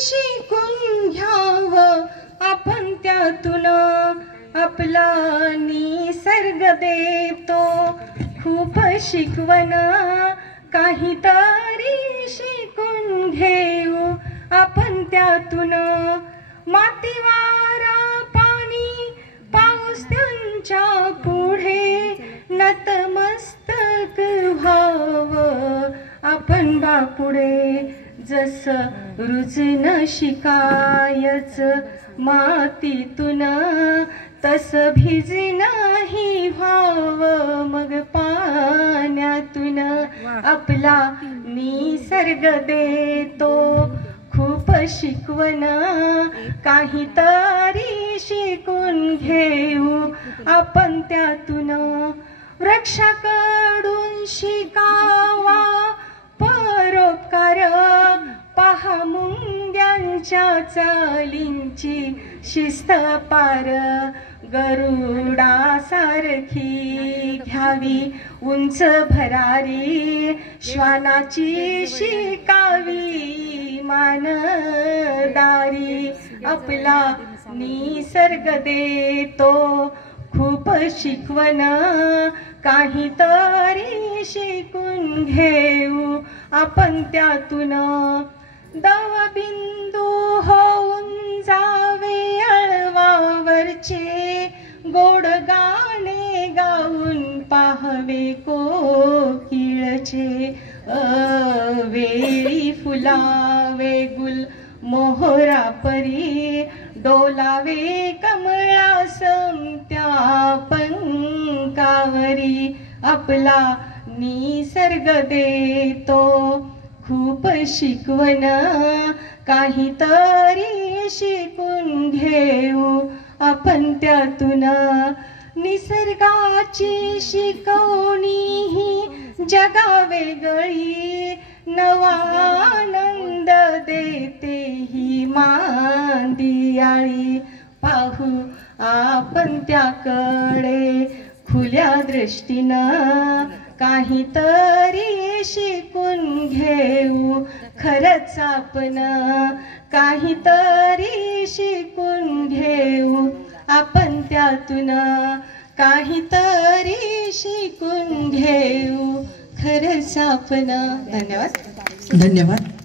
शिकून घ्याव आपण त्यातून आपला निसर्ग देतो खूप शिकवण काहीतरी शिकून घेऊ आपण त्यातून माती वारा पाणी पाऊस त्यांच्या पुढे नतमस्तक व्हावं आपण बापुढे जसं रुजन शिकायच मातीतून तसं भिजनही व्हावं मग पाण्यातून आपला निसर्ग देतो खूप शिकवण काहीतरी शिकून घेऊ आपण त्यातून वृक्षाकडून शिकावा परोपकार पहा मुंग्यांच्या चालींची शिस्त पार गरुडासारखी घ्यावी उंच भरारी श्वानाची शिकावी मानदारी आपला निसर्ग देतो खूप शिकवण काहीतरी शिकून घेऊ आपण त्यातून दवबिंदू होऊन जावे अळवावरचे गोड गाणे गाऊन पाहावे कोकिळचे वेळी फुलावे गुल मोहरा परी डोलावे कमळा समत्या पंकावरी आपला निसर्ग देतो खूप शिकवण काहीतरी शिकून घेऊ आपण त्यातून निसर्गाची शिकवणी ही जगा वेगळी नवा आनंद देते ही मांदियाळी पाहू आपण त्याकडे खुल्या दृष्टीनं काहीतरी शिकून घेऊ खरंच आपण काहीतरी शिकून घेऊ आपण त्यातून काहीतरी शिकून घेऊ खरंच आपण धन्यवाद धन्यवाद.